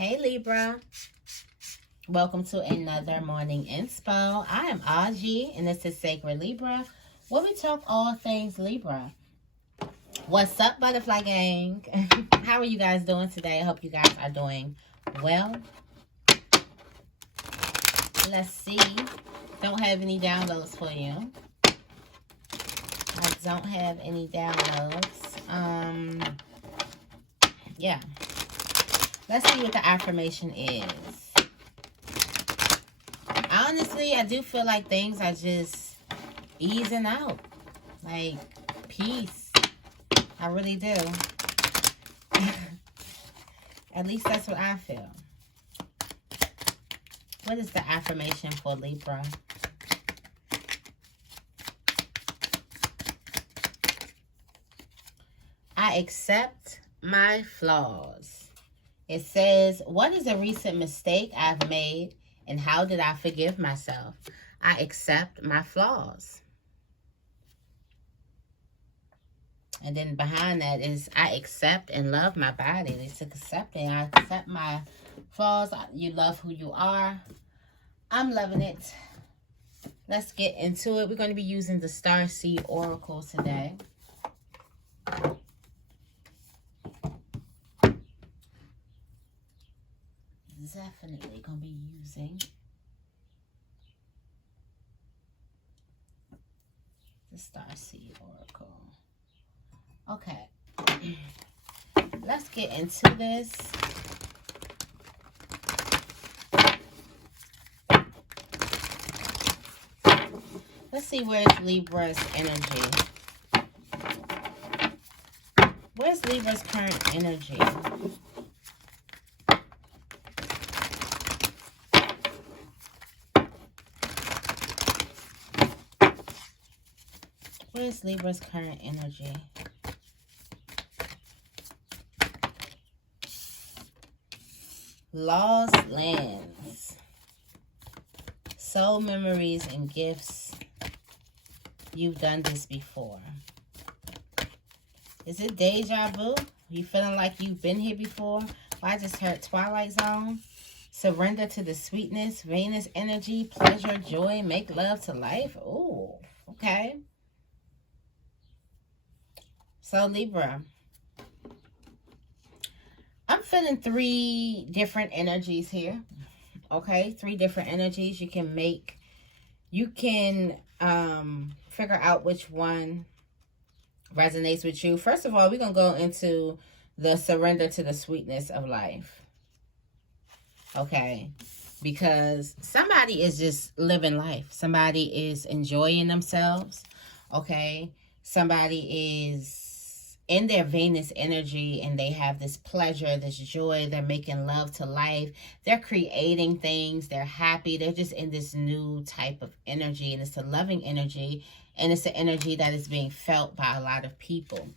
Hey Libra, welcome to another morning inspo. I am Auji and this is Sacred Libra, where we talk all things Libra. What's up, butterfly gang? How are you guys doing today? I hope you guys are doing well. Let's see. Don't have any downloads for you. I don't have any downloads. Yeah. Let's see what the affirmation is. Honestly, I do feel like things are just easing out. Like, peace. I really do. At least that's what I feel. What is the affirmation for Libra? I accept my flaws. It says, what is a recent mistake I've made and how did I forgive myself? I accept my flaws. And then behind that is, I accept and love my body. It's accepting. I accept my flaws. You love who you are. I'm loving it. Let's get into it. We're going to be using the Starseed Oracle today. Definitely going to be using the Starseed Oracle. Okay. Let's get into this. Let's see where's Libra's energy. Where's Libra's current energy? Where's Libra's current energy? Lost lands. Soul memories and gifts. You've done this before. Is it deja vu? You feeling like you've been here before? I just heard Twilight Zone. Surrender to the sweetness. Venus energy. Pleasure, joy. Make love to life. Ooh, okay. So Libra, I'm feeling 3 different energies here. Okay, 3 different energies. You can figure out which one resonates with you. First of all, we're going to go into the surrender to the sweetness of life. Okay, because somebody is just living life. Somebody is enjoying themselves. Okay, somebody is in their Venus energy and they have this pleasure, this joy. They're making love to life. They're creating things. They're happy. They're just in this new type of energy, and it's a loving energy, and it's an energy that is being felt by a lot of people.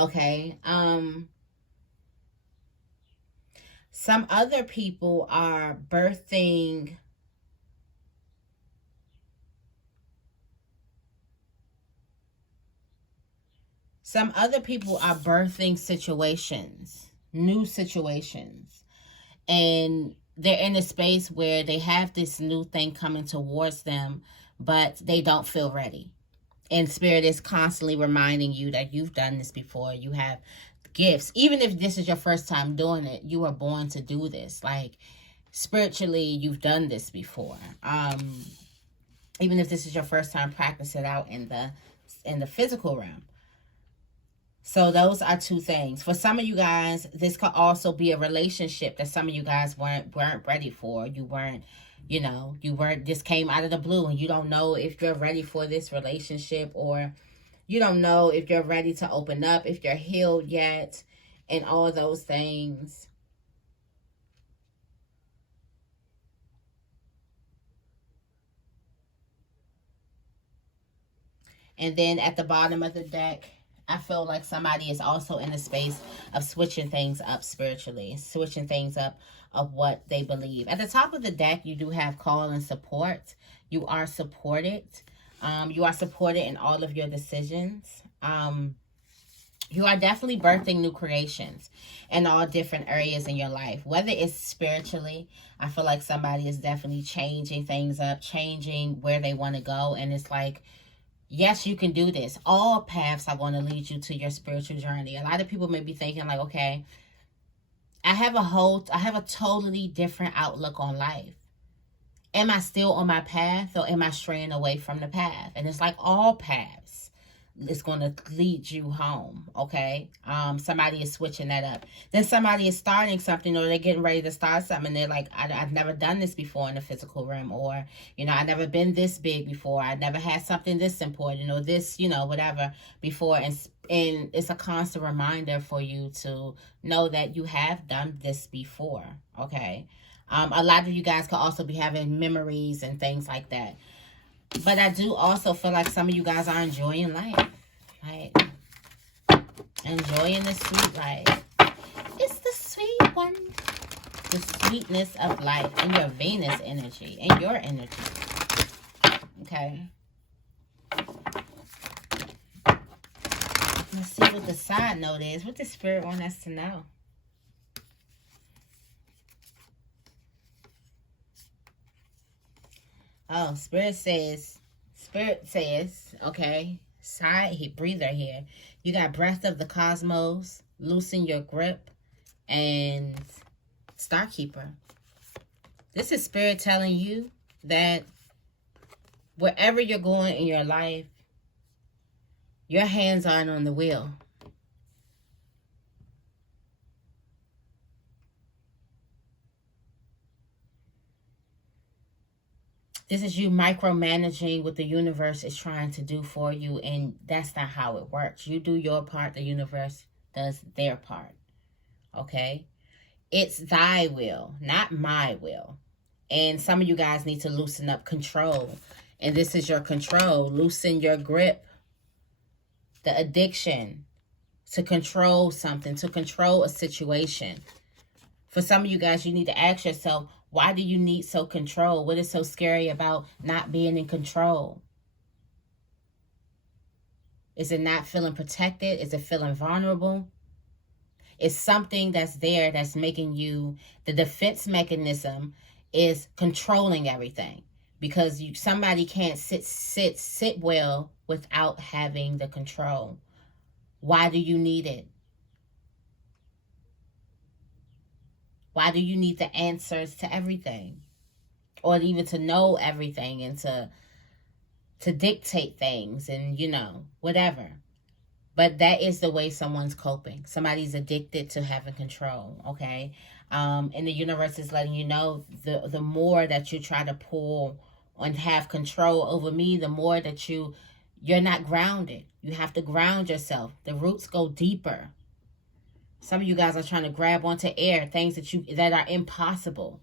Okay. Some other people are birthing situations, new situations, and they're in a space where they have this new thing coming towards them, but they don't feel ready. And Spirit is constantly reminding you that you've done this before. You have gifts. Even if this is your first time doing it, you were born to do this. Like, spiritually, you've done this before. Even if this is your first time practicing out in the physical realm. So those are 2 things. For some of you guys, this could also be a relationship that some of you guys weren't ready for. You weren't, this came out of the blue, and you don't know if you're ready for this relationship, or you don't know if you're ready to open up, if you're healed yet, and all those things. And then at the bottom of the deck, I feel like somebody is also in a space of switching things up spiritually, switching things up of what they believe. At the top of the deck, you do have call and support. You are supported. You are supported in all of your decisions. You are definitely birthing new creations in all different areas in your life. Whether it's spiritually, I feel like somebody is definitely changing things up, changing where they want to go. And it's like, yes, you can do this. All paths are going to lead you to your spiritual journey. A lot of people may be thinking like, okay, I have a totally different outlook on life. Am I still on my path, or am I straying away from the path? And it's like all paths is going to lead you home, okay? Somebody is switching that up. Then somebody is starting something, or they're getting ready to start something. And they're like, I've never done this before in the physical realm, or, you know, I've never been this big before. I never had something this important, or this, you know, whatever before. And it's a constant reminder for you to know that you have done this before, okay? A lot of you guys could also be having memories and things like that. But I do also feel like some of you guys are enjoying life. Like, enjoying the sweet life. It's the sweet one. The sweetness of life in your Venus energy, in your energy. Okay. Let's see what the side note is. What does Spirit want us to know? Oh, Spirit says, okay, breather here. You got breath of the cosmos, loosen your grip, and Star Keeper. This is Spirit telling you that wherever you're going in your life, your hands aren't on the wheel. This is you micromanaging what the universe is trying to do for you, and that's not how it works. You do your part, the universe does their part, okay? It's thy will, not my will. And some of you guys need to loosen up control, and this is your control. Loosen your grip, the addiction to control something, to control a situation. For some of you guys, you need to ask yourself, why do you need so control? What is so scary about not being in control? Is it not feeling protected? Is it feeling vulnerable? It's something that's there that's making you, the defense mechanism is controlling everything. Because somebody can't sit well without having the control. Why do you need it? Why do you need the answers to everything? Or even to know everything and to dictate things and, you know, whatever. But that is the way someone's coping. Somebody's addicted to having control, okay? And the universe is letting you know the more that you try to pull and have control over me, the more that you're not grounded. You have to ground yourself. The roots go deeper. Some of you guys are trying to grab onto air, things that are impossible.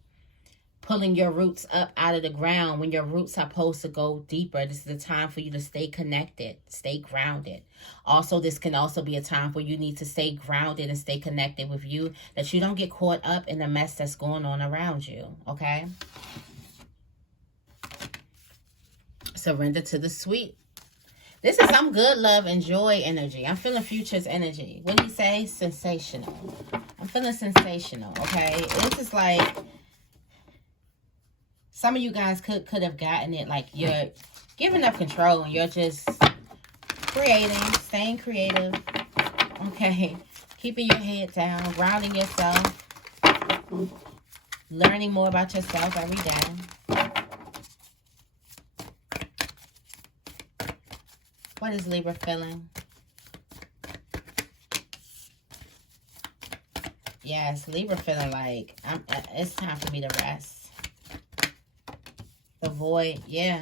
Pulling your roots up out of the ground when your roots are supposed to go deeper. This is the time for you to stay connected, stay grounded. Also, this can also be a time where you need to stay grounded and stay connected with you, that you don't get caught up in the mess that's going on around you, okay? Surrender to the sweet. This is some good love and joy energy. I'm feeling Future's energy. What did he say? Sensational. I'm feeling sensational, okay? This is like, some of you guys could have gotten it like you're giving up control and you're just creating, staying creative, okay? Keeping your head down, grounding yourself, learning more about yourself every day. What is Libra feeling? Yes, Libra feeling like it's time for me to rest. The void, yeah.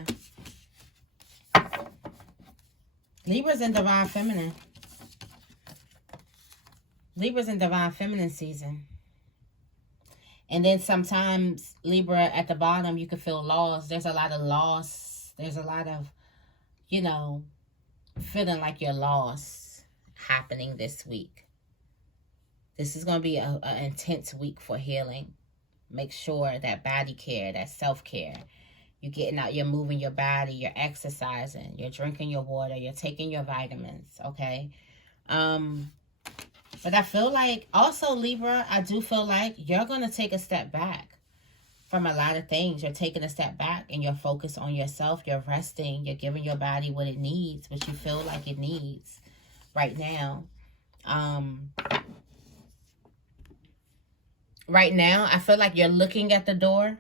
Libra's in Divine Feminine. Libra's in Divine Feminine season. And then sometimes Libra at the bottom, you can feel lost. There's a lot of loss. There's a lot of, you know, feeling like you're lost happening this week. This is going to be an intense week for healing. Make sure that body care, that self-care. You're getting out, you're moving your body, you're exercising, you're drinking your water, you're taking your vitamins, okay? But I feel like, also, Libra, I do feel like you're going to take a step back from a lot of things. You're taking a step back and you're focused on yourself. You're resting. You're giving your body what it needs, what you feel like it needs right now. Right now, I feel like you're looking at the door.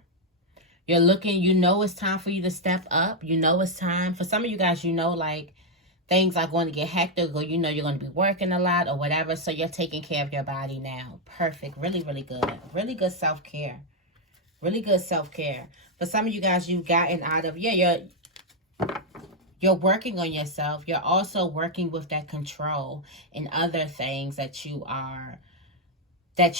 You're looking, you know it's time for you to step up. You know it's time. For some of you guys, you know, like, things are going to get hectic, or you know you're going to be working a lot or whatever. So you're taking care of your body now. Perfect. Really, really good. Really good self-care. Really good self-care. For some of you guys, you've gotten out of, you're working on yourself. You're also working with that control and other things that you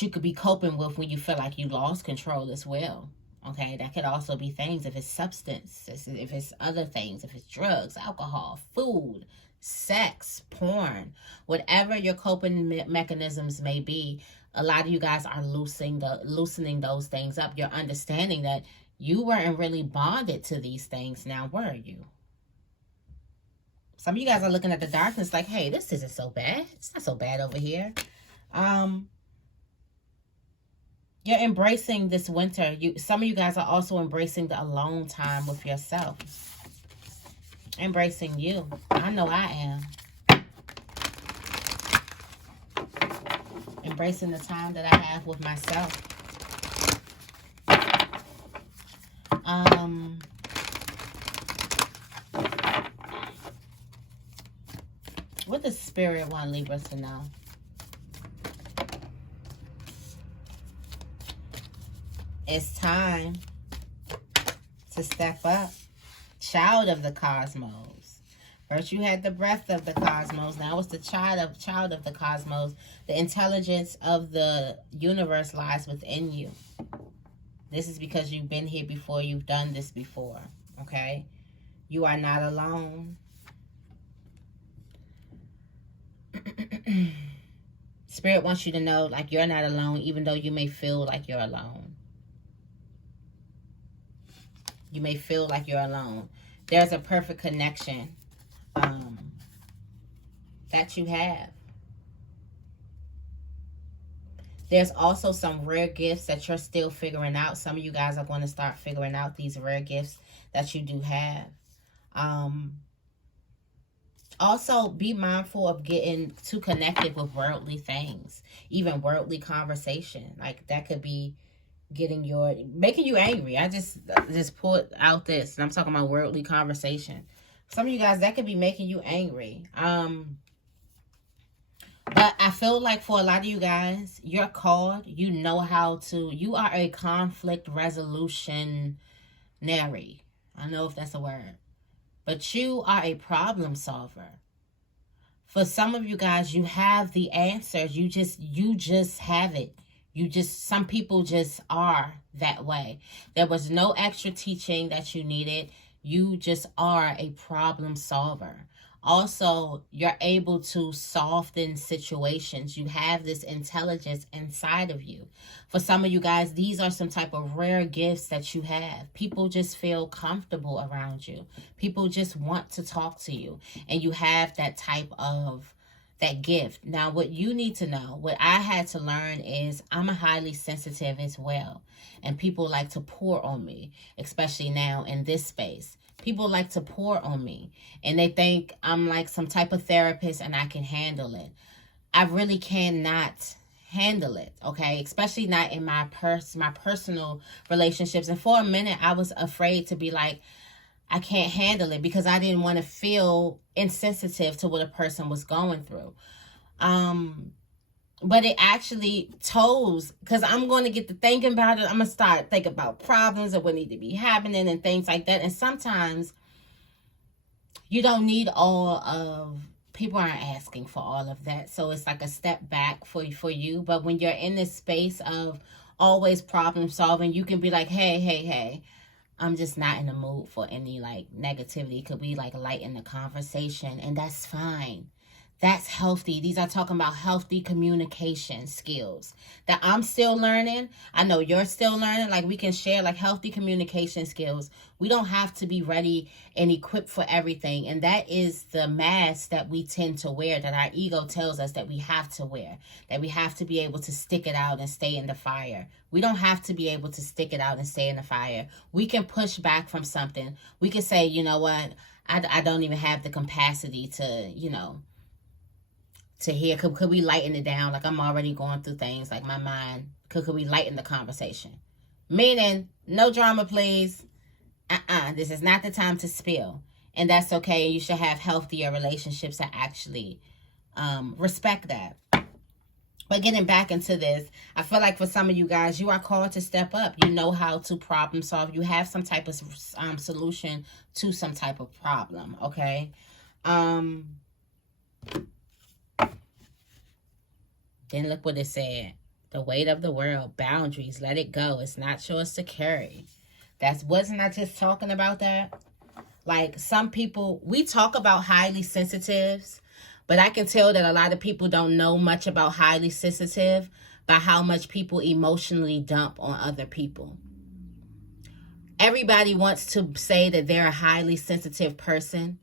could be coping with when you feel like you lost control as well. Okay, that could also be things, if it's substance, if it's other things, if it's drugs, alcohol, food, sex, porn, whatever your coping mechanisms may be. A lot of you guys are loosening those things up. You're understanding that you weren't really bonded to these things now, were you? Some of you guys are looking at the darkness like, hey, this isn't so bad. It's not so bad over here. You're embracing this winter. Some of you guys are also embracing the alone time with yourself. Embracing you. I know I am. Embracing the time that I have with myself. What does Spirit want Libra to know? It's time to step up. Child of the cosmos. First you had the breath of the cosmos. Now it's the child of the cosmos. The intelligence of the universe lies within you. This is because you've been here before. You've done this before. Okay? You are not alone. Spirit wants you to know, like, you're not alone, even though you may feel like you're alone. You may feel like you're alone. There's a perfect connection that you have. There's also some rare gifts that you're still figuring out. Some of you guys are going to start figuring out these rare gifts that you do have. Also, be mindful of getting too connected with worldly things. Even worldly conversation. Like, that could be making you angry. I just put out this, and I'm talking about worldly conversation. Some of you guys, that could be making you angry. But I feel like for a lot of you guys, you're called. You know how to. You are a conflict resolutionary. I don't know if that's a word, but you are a problem solver. For some of you guys, you have the answers. You just have it. Some people just are that way. There was no extra teaching that you needed. You just are a problem solver. Also, you're able to soften situations. You have this intelligence inside of you. For some of you guys, these are some type of rare gifts that you have. People just feel comfortable around you. People just want to talk to you. And you have that type of that gift. Now, what you need to know, what I had to learn is I'm a highly sensitive as well. And people like to pour on me, especially now in this space. People like to pour on me. And they think I'm like some type of therapist and I can handle it. I really cannot handle it, okay? Especially not in my personal relationships. And for a minute, I was afraid to be like, I can't handle it, because I didn't want to feel insensitive to what a person was going through. But it actually told, because I'm going to get to thinking about it. I'm going to start thinking about problems and what need to be happening and things like that. And sometimes you don't need people aren't asking for all of that. So it's like a step back for you. But when you're in this space of always problem solving, you can be like, hey, I'm just not in the mood for any like negativity. Could we like lighten the conversation? And that's fine. That's healthy. These are talking about healthy communication skills that I'm still learning. I know you're still learning. Like, we can share like healthy communication skills. We don't have to be ready and equipped for everything. And that is the mask that we tend to wear, that our ego tells us that we have to wear, that we have to be able to stick it out and stay in the fire. We don't have to be able to stick it out and stay in the fire. We can push back from something. We can say, you know what, I don't even have the capacity to, to hear. Could we lighten it down? Like, I'm already going through things, like my mind. Could we lighten the conversation? Meaning, no drama, please. This is not the time to spill. And that's okay. You should have healthier relationships that actually respect that. But getting back into this, I feel like for some of you guys, you are called to step up. You know how to problem solve. You have some type of solution to some type of problem, okay? Then look what it said. The weight of the world, boundaries, let it go. It's not yours to carry. Wasn't I just talking about that? Like, some people, we talk about highly sensitives, but I can tell that a lot of people don't know much about highly sensitive by how much people emotionally dump on other people. Everybody wants to say that they're a highly sensitive person,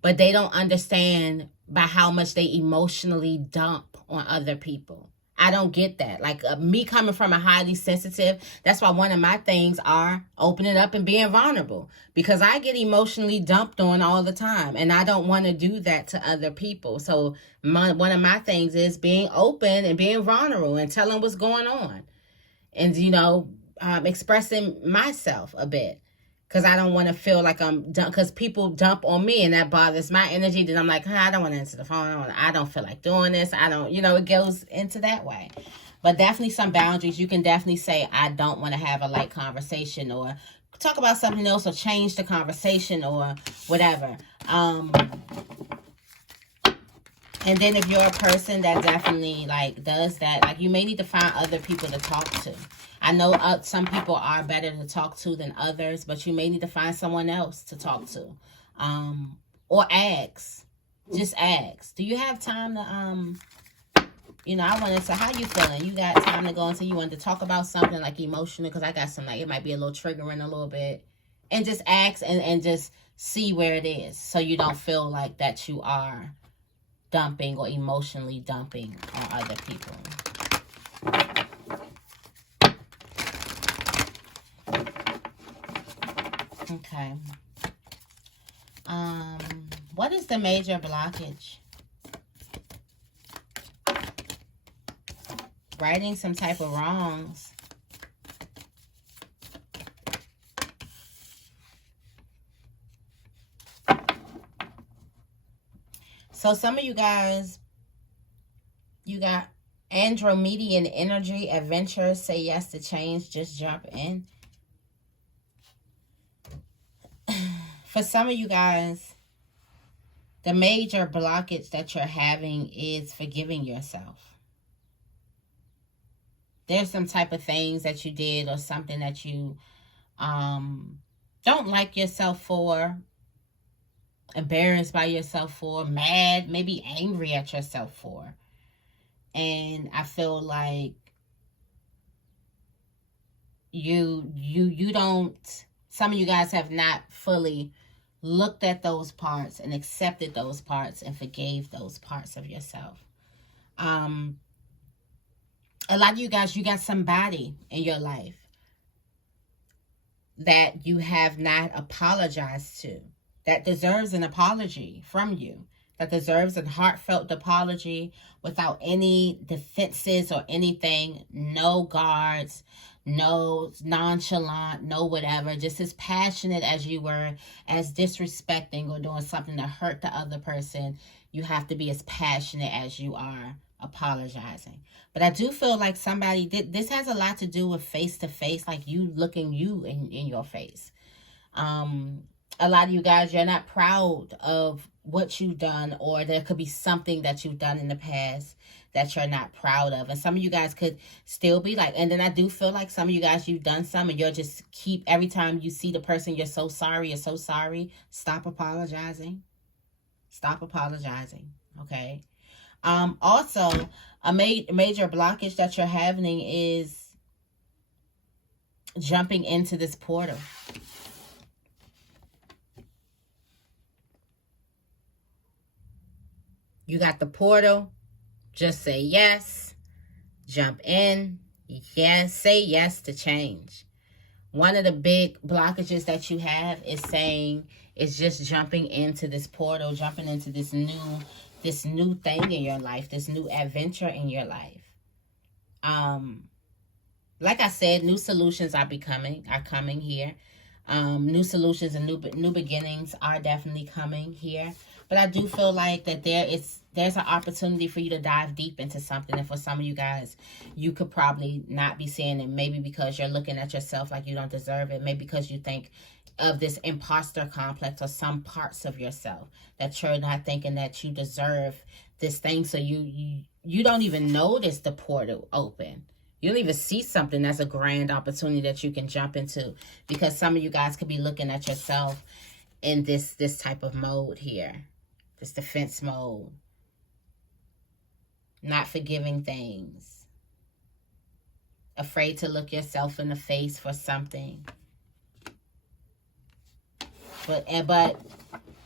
but they don't understand by how much they emotionally dump on other people. I don't get that. Like, me coming from a highly sensitive, that's why one of my things are opening up and being vulnerable, because I get emotionally dumped on all the time, and I don't want to do that to other people. So one of my things is being open and being vulnerable and telling what's going on, and expressing myself a bit. Because I don't want to feel like I'm done. Because people dump on me and that bothers my energy. Then I'm like, I don't want to answer the phone. I don't feel like doing this. It goes into that way. But definitely some boundaries. You can definitely say, I don't want to have a light conversation, or talk about something else, or change the conversation, or whatever. And then if you're a person that definitely does that, you may need to find other people to talk to. I know some people are better to talk to than others, but you may need to find someone else to talk to. Or ask. Just ask. Do you have time to, I wanted to, how you feeling? You got time to go into, you wanted to talk about something like emotional? Because I got some, it might be a little triggering a little bit. And just ask and just see where it is, so you don't feel like that you are dumping or emotionally dumping on other people. Okay. What is the major blockage? Righting some type of wrongs. So some of you guys, you got Andromedan energy, adventure, say yes to change, just jump in. For some of you guys, the major blockage that you're having is forgiving yourself. There's some type of things that you did, or something that you don't like yourself for, embarrassed by yourself for, mad, maybe angry at yourself for. And I feel like you don't, some of you guys have not fully looked at those parts and accepted those parts and forgave those parts of yourself. A lot of you guys, you got somebody in your life that you have not apologized to, that deserves an apology from you, that deserves a heartfelt apology without any defenses or anything, no guards, no nonchalant, no whatever, just as passionate as you were, as disrespecting or doing something to hurt the other person. You have to be as passionate as you are apologizing. But I do feel like somebody did, this has a lot to do with face-to-face, like you looking you in your face. A lot of you guys, you're not proud of what you've done, or there could be something that you've done in the past that you're not proud of. And some of you guys could still be like, and then I do feel like some of you guys, you've done some and you're just every time you see the person, you're so sorry, you're so sorry. Stop apologizing. Stop apologizing. Okay. Also, a major blockage that you're having is jumping into this portal. You got the portal. Just say yes. Jump in. Yes. Say yes to change. One of the big blockages that you have is just jumping into this portal, jumping into this new thing in your life, this new adventure in your life. Like I said, new solutions are coming here. New solutions and new beginnings are definitely coming here. But I do feel like that there's an opportunity for you to dive deep into something. And for some of you guys, you could probably not be seeing it. Maybe because you're looking at yourself like you don't deserve it. Maybe because you think of this imposter complex or some parts of yourself that you're not thinking that you deserve this thing. So you don't even notice the portal open. You don't even see something that's a grand opportunity that you can jump into, because some of you guys could be looking at yourself in this type of mode here, this defense mode, not forgiving things, afraid to look yourself in the face for something. But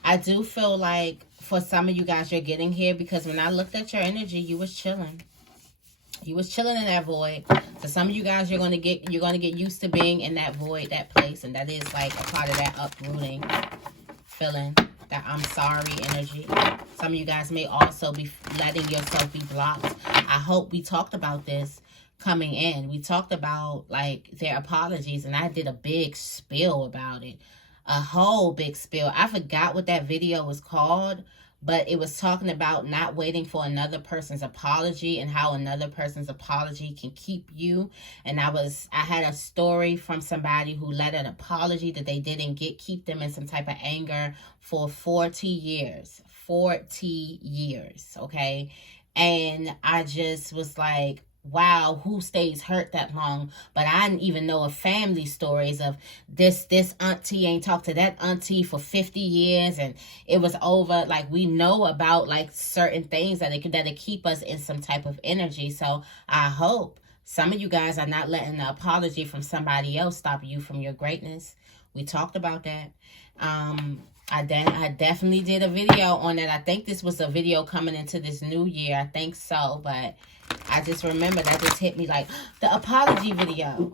I do feel like for some of you guys, you're getting here because when I looked at your energy, you was chilling. You was chilling in that void. So some of you guys, you're gonna get used to being in that void, that place, and that is like a part of that uprooting feeling, that I'm sorry energy. Some of you guys may also be letting yourself be blocked. I hope we talked about this coming in. We talked about like their apologies, and I did a big spill about it, a whole big spill. I forgot what that video was called, but it was talking about not waiting for another person's apology and how another person's apology can keep you. And I had a story from somebody who let an apology that they didn't get keep them in some type of anger for 40 years. 40 years, okay? And I just was like, wow, who stays hurt that long? But I didn't even know of family stories of this auntie ain't talked to that auntie for 50 years and it was over. Like, we know about like certain things that keep us in some type of energy. So I hope some of you guys are not letting the apology from somebody else stop you from your greatness. We talked about that. I definitely did a video on that. I think this was a video coming into this new year. I think so, but I just remember that just hit me like, the apology video.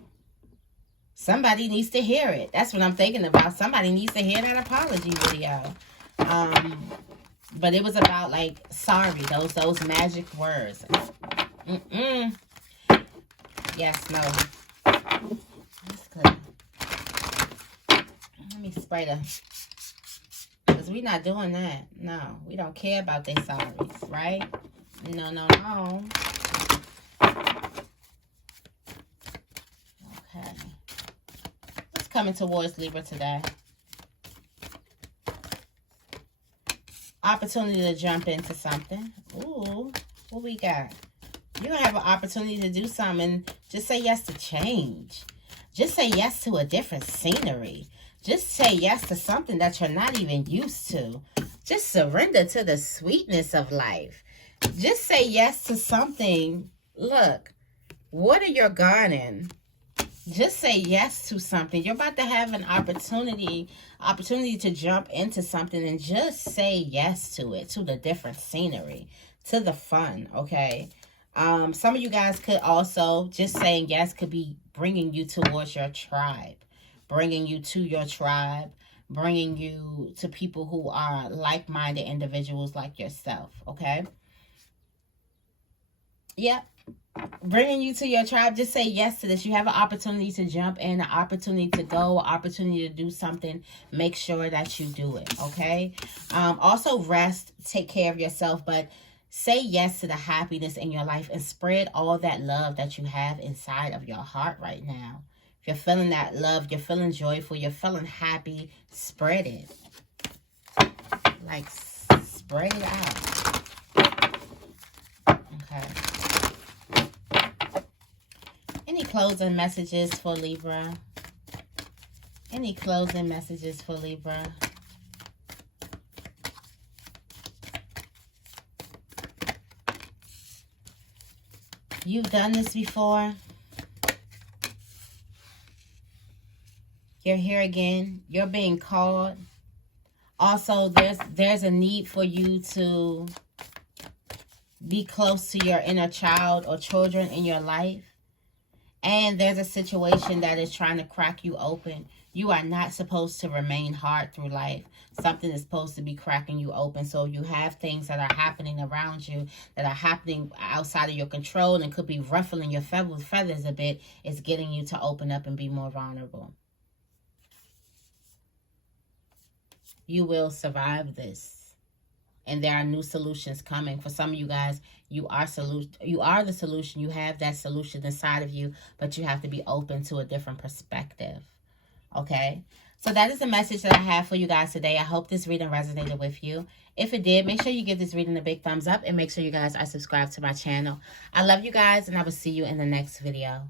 Somebody needs to hear it. That's what I'm thinking about. Somebody needs to hear that apology video. But it was about like, sorry, those magic words. Yes, no. That's good. Let me spray the... Because we're not doing that. No, we don't care about their sorries, right? No, no, no. Okay. What's coming towards Libra today? Opportunity to jump into something. Ooh, what we got? You're going to have an opportunity to do something. Just say yes to change. Just say yes to a different scenery. Just say yes to something that you're not even used to. Just surrender to the sweetness of life. Just say yes to something. Look, water your garden. Just say yes to something. You're about to have an opportunity to jump into something, and just say yes to it, to the different scenery, to the fun, okay? Some of you guys could also, just saying yes could be bringing you towards your tribe, bringing you to your tribe, bringing you to people who are like-minded individuals like yourself, okay? Yep. Bringing you to your tribe. Just say yes to this. You have an opportunity to jump in, an opportunity to go, an opportunity to do something. Make sure that you do it, okay? Also, rest, take care of yourself, but say yes to the happiness in your life and spread all that love that you have inside of your heart right now. If you're feeling that love, you're feeling joyful, you're feeling happy, spread it. Like, spread it out. Okay. Any closing messages for Libra? Any closing messages for Libra? You've done this before. You're here again. You're being called. Also, there's a need for you to be close to your inner child or children in your life. And there's a situation that is trying to crack you open. You are not supposed to remain hard through life. Something is supposed to be cracking you open. So you have things that are happening around you, that are happening outside of your control and could be ruffling your feathers a bit. It's getting you to open up and be more vulnerable. You will survive this. And there are new solutions coming. For some of you guys, you are the solution. You have that solution inside of you, but you have to be open to a different perspective. Okay? So that is the message that I have for you guys today. I hope this reading resonated with you. If it did, make sure you give this reading a big thumbs up and make sure you guys are subscribed to my channel. I love you guys, and I will see you in the next video.